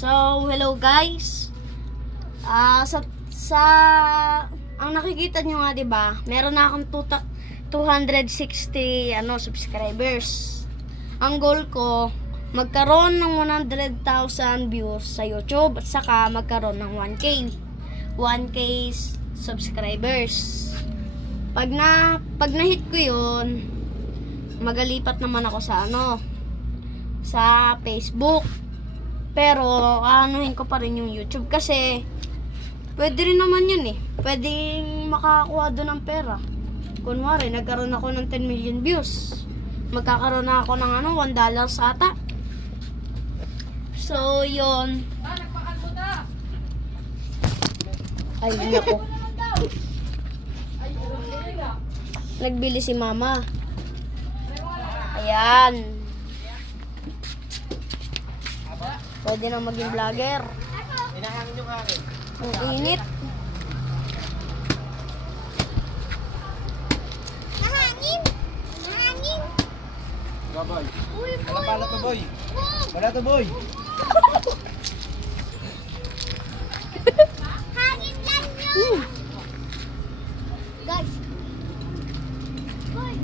So, hello guys. Sa ang nakikita nyo nga, 'di ba? Meron na akong 260 subscribers. Ang goal ko, magkaroon ng 100,000 views sa YouTube at saka magkaroon ng 1K subscribers. Pag na-hit ko 'yun, magalipat naman ako sa Facebook. Pero anuhin ko pa rin yung YouTube kasi pwede rin naman yun pwedeng makakuha doon ng pera. Kunwari nagkaroon ako ng 10 million views, magkakaroon na ako ng $1 sa ata. So yun. Ay nako, nagbili si mama. Ayan, pwede na maging vlogger. Hinahangin yung akin. Ang init. Mahangin. Baboy. Wala pala to, boy. Wala to, boy. Hangin lang yun. Guys. Boy.